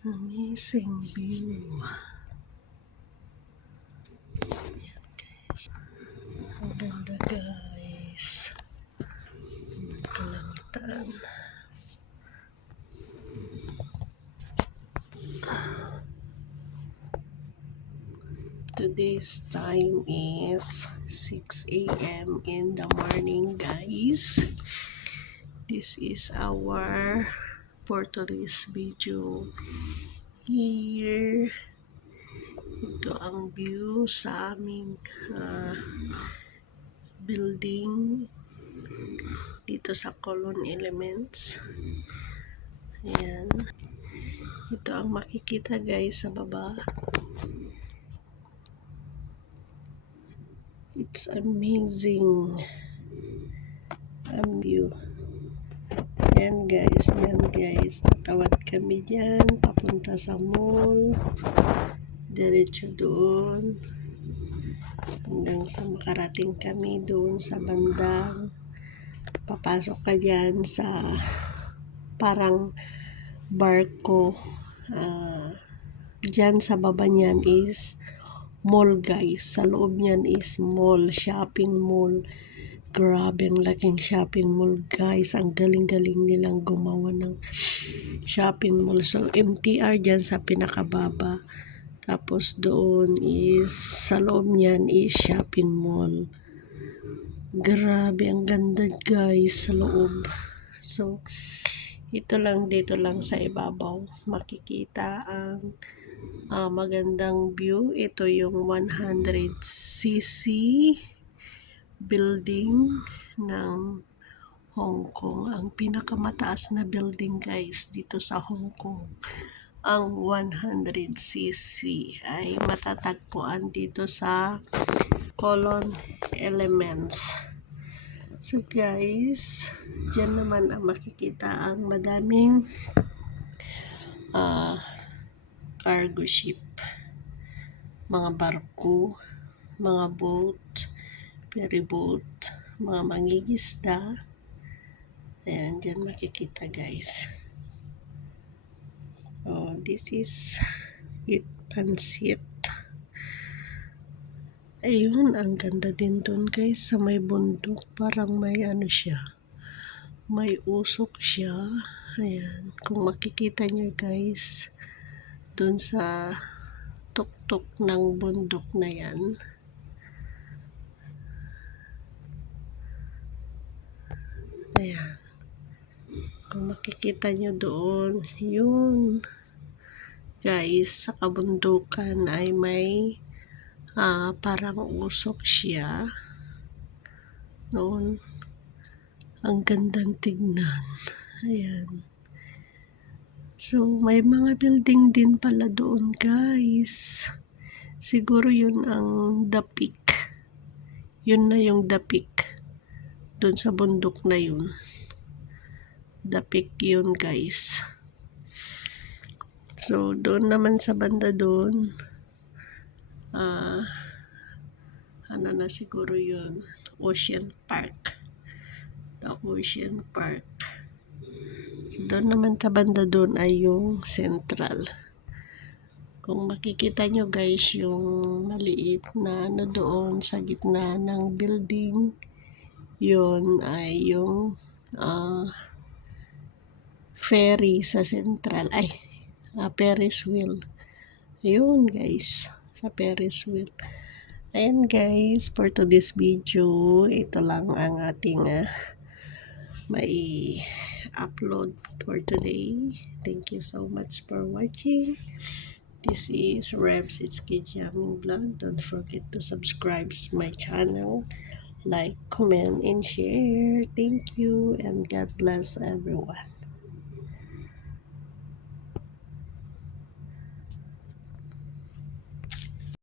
Amazing view. Ang ganda guys. Kalangitan. Today's time is 6 a.m. in the morning guys. This is our for today's video. Here, ito ang view sa aming building dito sa Colon Elements. Ayan. Ito ang makikita guys sa baba. It's amazing ang view. Ayan guys, tatawad kami dyan, papunta sa mall, diretso doon, hanggang sa makarating kami doon sa bandang, papasok ka dyan sa parang barko, dyan sa baba niyan is mall guys, sa loob niyan is mall, shopping mall. Grabe, ang laking shopping mall guys. Ang galing-galing nilang gumawa ng shopping mall. So, MTR dyan sa pinakababa. Tapos doon is, sa loob niyan is shopping mall. Grabe, ang ganda guys sa loob. So, ito lang, dito lang sa ibabaw. Makikita ang magandang view. Ito yung 100cc building ng Hong Kong. Ang pinakamataas na building guys dito sa Hong Kong. Ang 100cc ay matatagpuan dito sa Colon Elements. So guys, dyan naman ang makikita ang madaming cargo ship. Mga barko, mga boat, ferry boat, mga mangingisda. Ayan, dyan makikita guys. So, this is it, Pansit. Ayun, ang ganda din dun guys, sa may bundok. Parang may ano siya, may usok siya. Ayan, kung makikita nyo guys, dun sa tuktok ng bundok na yan. Ayan. Kung makikita nyo doon, yun guys, sa kabundukan ay may parang usok siya. Noon, ang gandang tignan. Ayan. So, may mga building din pala doon guys. Siguro yun ang The Peak. Yun na yung The Peak. Doon sa bundok na yun. The Peak yun guys. So, doon naman sa banda doon, ano na siguro yun, Ocean Park. The Ocean Park. Doon naman sa banda doon ay yung Central. Kung makikita nyo guys, yung maliit na ano doon sa gitna ng building, yun ay yung ferry sa Central. Ay, Ferris wheel. Ayun guys, sa Ferris wheel. Ayan guys, for today's video, ito lang ang ating may upload for today. Thank you so much for watching. This is Rebs It's Kidjamming Vlog. Don't forget to subscribe to my channel, like, comment, and share. Thank you, and God bless everyone.